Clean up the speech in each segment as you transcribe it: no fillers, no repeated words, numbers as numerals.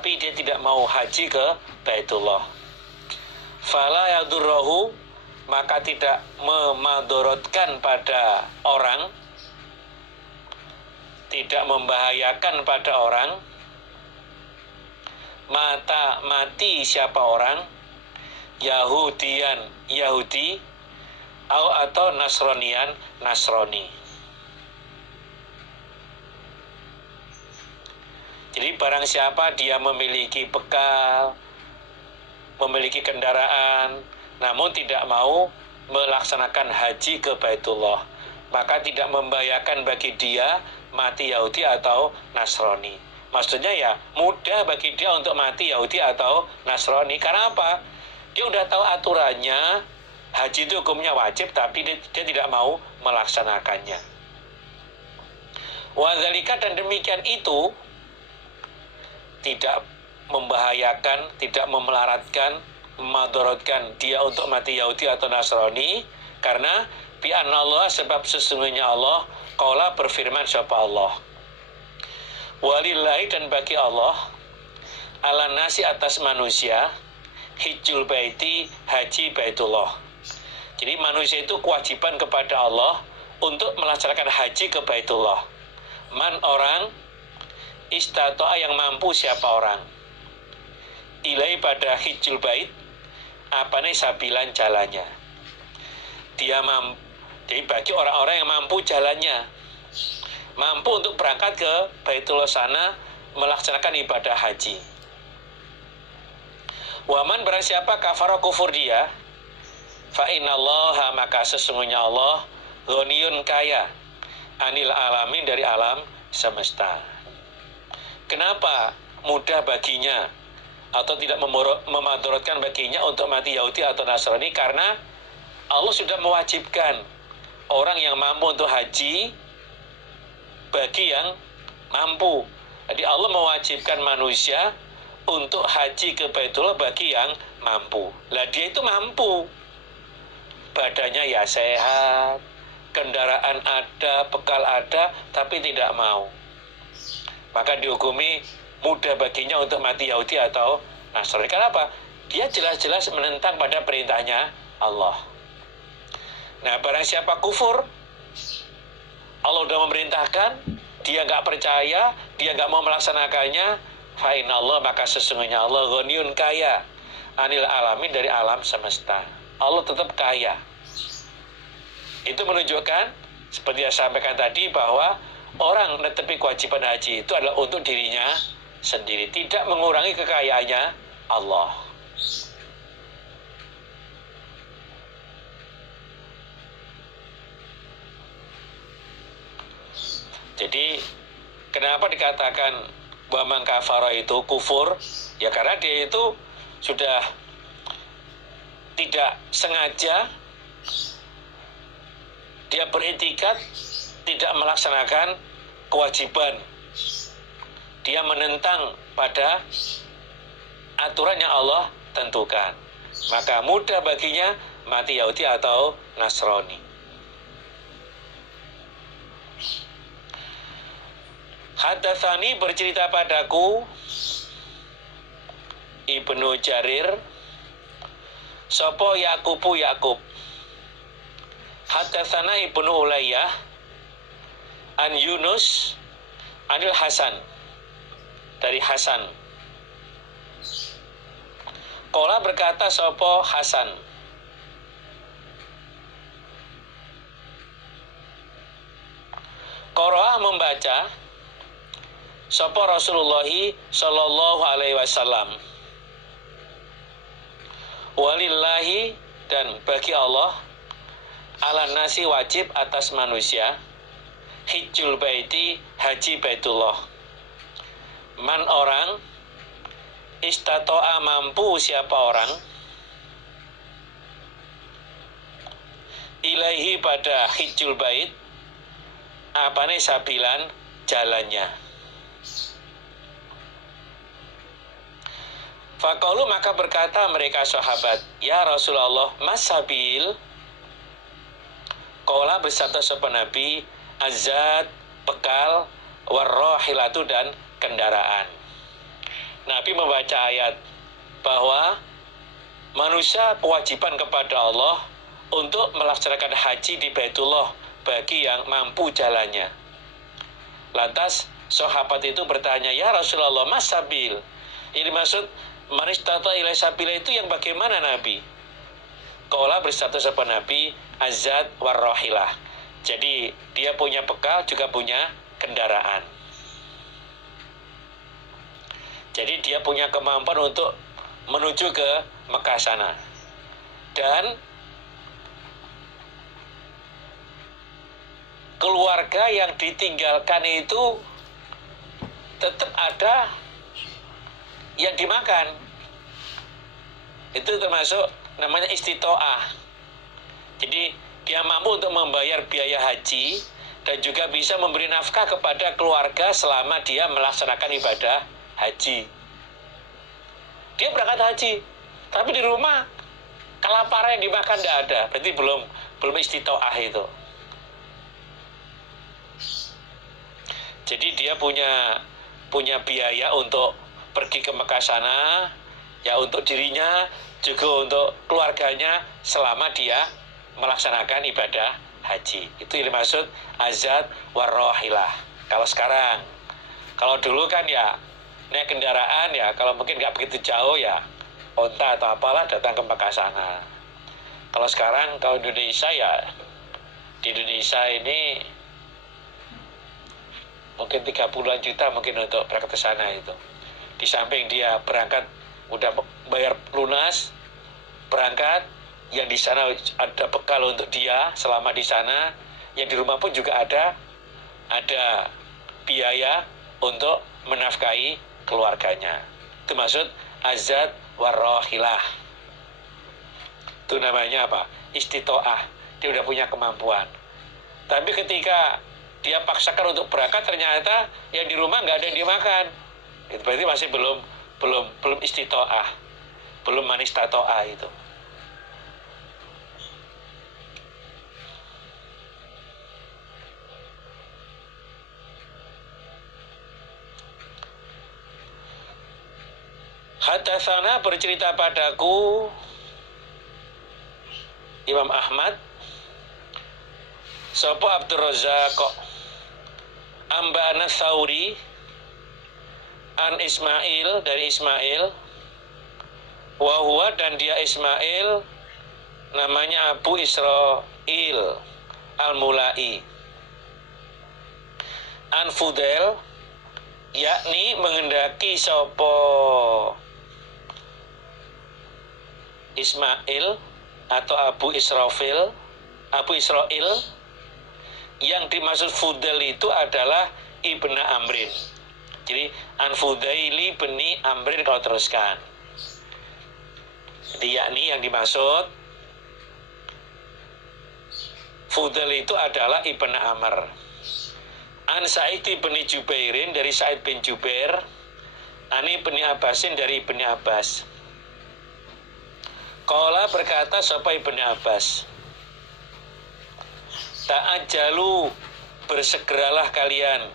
tapi dia tidak mau haji ke Baitullah. Fala yadurruhu, maka tidak memadorotkan pada orang, tidak membahayakan pada orang, mati siapa orang, Yahudi, atau Nasrani. Jadi barang siapa dia memiliki bekal, memiliki kendaraan, namun tidak mau melaksanakan haji ke Baitullah, maka tidak membahayakan bagi dia mati Yahudi atau Nasrani. Maksudnya ya mudah bagi dia untuk mati Yahudi atau Nasrani. Karena apa? Dia udah tahu aturannya, haji itu hukumnya wajib, tapi dia tidak mau melaksanakannya. Wadzalika, dan demikian itu tidak membahayakan, tidak memelaratkan, memadorotkan dia untuk mati Yahudi atau Nasrani, karena bi'anallah, sebab sesungguhnya Allah, qala berfirman siapa Allah, walillahi, dan bagi Allah, ala nasi, atas manusia, hijjul baiti, haji Baitullah. Jadi manusia itu kewajiban kepada Allah untuk melaksanakan haji ke Baitullah. Man, orang, istato'a, yang mampu siapa orang, ilai, pada hijjul bait, apa nih, sabilan, jalannya. Dia mampu, jadi bagi orang-orang yang mampu jalannya, mampu untuk berangkat ke Baitullah sana melaksanakan ibadah haji. Waman, barang siapa kafara, kufur dia, fa innallaha, maka sesungguhnya Allah, ghaniyun, kaya, anil alamin, dari alam semesta. Kenapa mudah baginya atau tidak memadorotkan baginya untuk mati Yahudi atau Nasrani? Karena Allah sudah mewajibkan orang yang mampu untuk haji bagi yang mampu. Jadi Allah mewajibkan manusia untuk haji ke Baitullah bagi yang mampu. Lah dia itu mampu, badannya ya sehat, kendaraan ada, bekal ada, tapi tidak mau, maka dihukumi mudah baginya untuk mati Yahudi atau Nasrani. Kenapa? Dia jelas-jelas menentang pada perintahnya Allah. Nah, barang siapa kufur, Allah sudah memerintahkan, dia nggak percaya, dia nggak mau melaksanakannya, fa inallah, maka sesungguhnya Allah ghaniyun, kaya, anil alamin, dari alam semesta. Allah tetap kaya. Itu menunjukkan, seperti yang saya sampaikan tadi, bahwa orang menetepi kewajiban haji itu adalah untuk dirinya sendiri, tidak mengurangi kekayaannya Allah. Jadi kenapa dikatakan wa man kafara itu kufur? Ya karena dia itu sudah tidak sengaja, dia beriktikad tidak melaksanakan kewajiban, dia menentang pada aturan yang Allah tentukan, maka mudah baginya mati Yahudi atau Nasrani. Hadatsani, bercerita padaku Ibnu Jarir, sopo Yakub, hadatsana Ibnu Ulayyah an Yunus anil Hasan, dari Hasan. Qala, berkata sopo Hasan, qara'a, membaca, sopo Rasulullah sallallahu alaihi wasallam, walillahi, dan bagi Allah, ala nasi, wajib atas manusia, hijjul baiti, haji Baitullah. Man, orang, istato'a, mampu siapa orang, ilaihi, pada hijjul bait, apane, sabilan, jalannya. Faqalu, maka berkata mereka sahabat, ya Rasulullah, mas sabil? Qala, bersabda sapa Nabi, azad, bekal, warrohilatu, dan kendaraan. Nabi membaca ayat bahwa manusia kewajiban kepada Allah untuk melaksanakan haji di Baitullah bagi yang mampu jalannya. Lantas sahabat itu bertanya, ya Rasulullah, mas sabil? Ini maksud manistata ilai sabila itu yang bagaimana Nabi? Qala bersatu sapa Nabi, azad warrohilah. Jadi dia punya bekal, juga punya kendaraan. Jadi dia punya kemampuan untuk menuju ke Mekah sana. Dan keluarga yang ditinggalkan itu tetap ada yang dimakan. Itu termasuk namanya istitoah. Jadi dia mampu untuk membayar biaya haji dan juga bisa memberi nafkah kepada keluarga selama dia melaksanakan ibadah haji. Dia berangkat haji, tapi di rumah kelaparan yang dimakan tidak ada. Berarti belum istitoah itu. Jadi dia punya biaya untuk pergi ke Mekah sana, ya untuk dirinya, juga untuk keluarganya selama dia melaksanakan ibadah haji. Itu yang dimaksud azad warrohilah. Kalau sekarang, kalau dulu kan ya naik kendaraan ya, kalau mungkin nggak begitu jauh ya onta atau apalah datang ke Mekah sana. Kalau sekarang, kalau Indonesia ya, di Indonesia ini mungkin 30-an juta mungkin untuk berangkat ke sana itu. Di samping dia berangkat udah bayar lunas, berangkat, yang di sana ada bekal untuk dia selama di sana, yang di rumah pun juga ada biaya untuk menafkahi keluarganya. Itu maksud azad warrohilah. Itu namanya apa? Istitoah. Dia udah punya kemampuan. Tapi ketika dia paksakan untuk berangkat, ternyata yang di rumah nggak ada yang dimakan. Itu berarti masih belum istitoah, belum manistatoah itu. Hadatsana bercerita padaku Imam Ahmad sapa Abdur Razzaq Amba'ana Tsauri an Ismail, dari Ismail, wa huwa, dan dia Ismail namanya Abu Israil Al-Mulai, an Fudail, yakni menghendaki sapa Ismail atau Abu Israfil, Abu Israil, yang dimaksud Fudail itu adalah Ibnu Amrin. Jadi An-Fudaili bni Amrin kalau teruskan. Jadi yakni yang dimaksud Fudail itu adalah Ibnu Amr. An Sa'id bin Jubairin, dari Sa'id bin Jubair, Ani bin Abbasin, dari Ibnu Abbas. Qala, berkata sapa Ibnu Abbas, ta'ajjalu, bersegeralah kalian,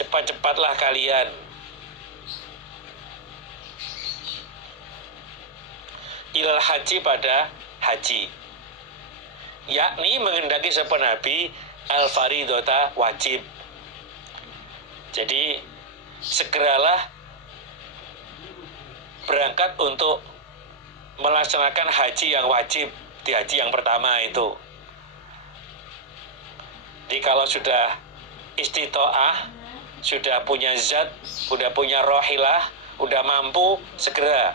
cepat-cepatlah kalian, ilal haji, pada haji, yakni menghendaki sapa Nabi al-faridota, wajib. Jadi segeralah berangkat untuk melaksanakan haji yang wajib, di haji yang pertama itu. Jadi kalau sudah istitoah, sudah punya zat, sudah punya rohilah, sudah mampu, segera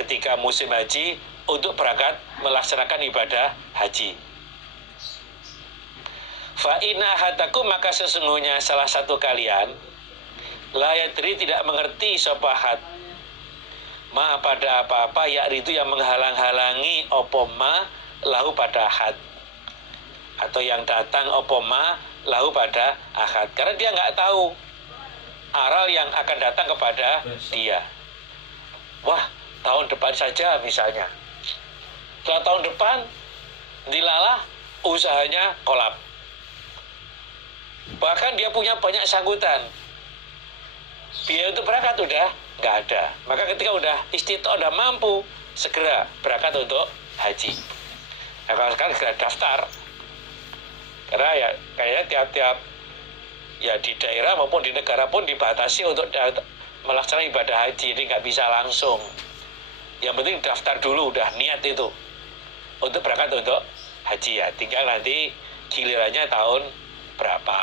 ketika musim haji untuk berangkat melaksanakan ibadah haji. Fa inna hatakum, maka sesungguhnya salah satu kalian, la yadri, tidak mengerti sopahat, ma pada apa-apa, yakni itu yang menghalang-halangi opoma lahu pada ahad, atau yang datang opoma lahu pada ahad, karena dia nggak tahu aral yang akan datang kepada dia. Wah, tahun depan saja misalnya, setelah tahun depan dilalah usahanya kolap, bahkan dia punya banyak sanggutan, biaya untuk berangkat udah nggak ada. Maka ketika udah istitoah, udah mampu, segera berangkat untuk haji. Nah, kalau sekarang segera daftar, karena ya kayaknya tiap-tiap ya di daerah maupun di negara pun dibatasi untuk melaksanakan ibadah haji, ini nggak bisa langsung. Yang penting daftar dulu, udah niat itu untuk berangkat untuk haji ya. Tinggal nanti gilirannya tahun berapa.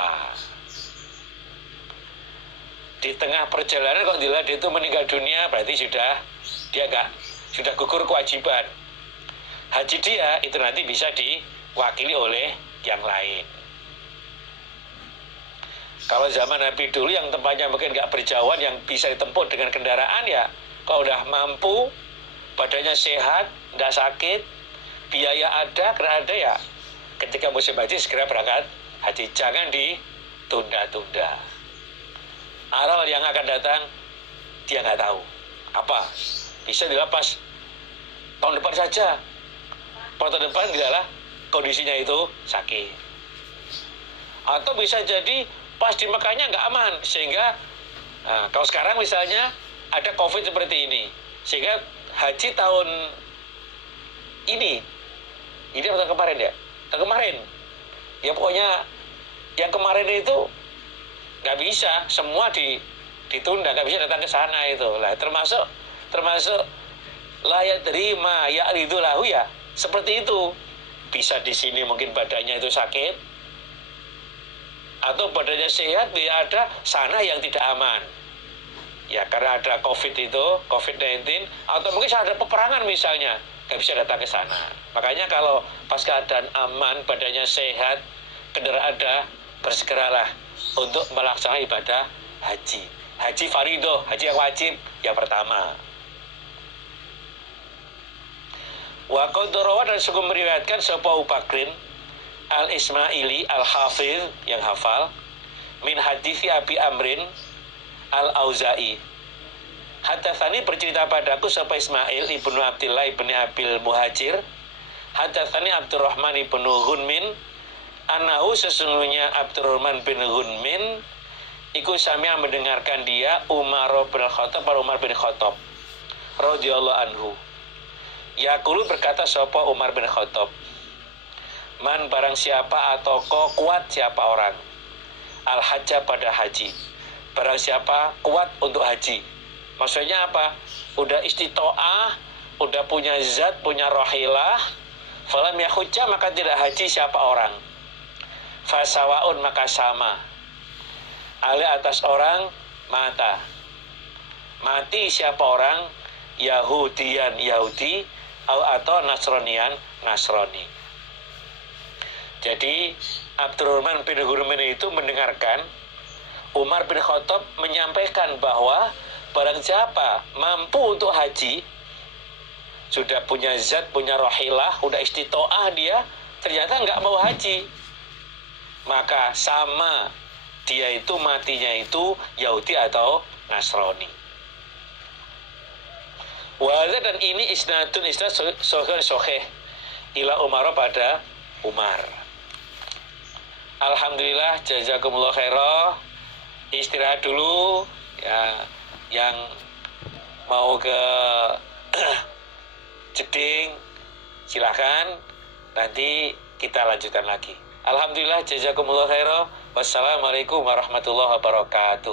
Di tengah perjalanan kalau dilihat dia itu meninggal dunia, berarti sudah gugur kewajiban haji dia, itu nanti bisa diwakili oleh yang lain. Kalau zaman Nabi dulu yang tempatnya mungkin nggak berjauhan, yang bisa ditempuh dengan kendaraan ya, kalau udah mampu, badannya sehat, nggak sakit, biaya ada, karena ada ya, ketika musim haji segera berangkat haji, jangan ditunda-tunda. Aral yang akan datang dia nggak tahu apa, bisa dilepas tahun depan saja, tahun depan tidaklah kondisinya itu sakit, atau bisa jadi pas di Mekahnya nggak aman, sehingga kalau sekarang misalnya ada COVID seperti ini, sehingga haji tahun ini atau kemarin ya, ya pokoknya yang kemarin itu nggak bisa, semua ditunda, nggak bisa datang ke sana itu lah, termasuk layak terima ya itu lahu ya, seperti itu. Bisa di sini mungkin badannya itu sakit, atau badannya sehat, dia ada sana yang tidak aman ya, karena ada COVID-19, atau mungkin ada peperangan misalnya, nggak bisa datang ke sana. Makanya kalau pas keadaan aman, badannya sehat, kendaraan ada, bersegeralah untuk melaksanakan ibadah haji faridoh, haji yang wajib yang pertama. Wa qad rawa, dan sungguh meriwayatkan sapa Abu Bakrin al-Ismaili al-Hafiz yang hafal, min hadithi Abi Amrin al-Auza'i, hadatsani bercerita padaku sapa Ismail ibnu Abdillah ibnu Abil Muhajir, hadatsani Abdurrahman ibnu Hunmin, anahu sesungguhnya Abdurrahman bin Hunmin iku sami'a mendengarkan dia Umar bin Khattab radhiyallahu anhu, yaqulu berkata sapa Umar bin Khattab, man barang siapa atau kuat siapa orang al-hajjah pada haji, barang siapa kuat untuk haji, maksudnya apa, udah istitoah, udah punya zat, punya rohilah, falam yahujjah, maka tidak haji siapa orang, fasawaun, maka sama, ali atas orang mati siapa orang, Yahudian Yahudi, atau Nasronian Nasrani. Jadi Abdurrahman bin Hurmin itu mendengarkan Umar bin Khattab menyampaikan bahwa barang siapa mampu untuk haji, sudah punya zat, punya rohilah, udah istitoah dia, ternyata nggak mau haji, maka sama dia itu matinya itu Yahudi atau Nasrani. Wahada, dan ini isnad sahih ila Umar, pada Umar. Alhamdulillah, jazakumullah khairah. Istirahat dulu ya, yang mau ke jeding silahkan, nanti kita lanjutkan lagi. Alhamdulillah, jazakumullah khairah. Wassalamualaikum warahmatullahi wabarakatuh.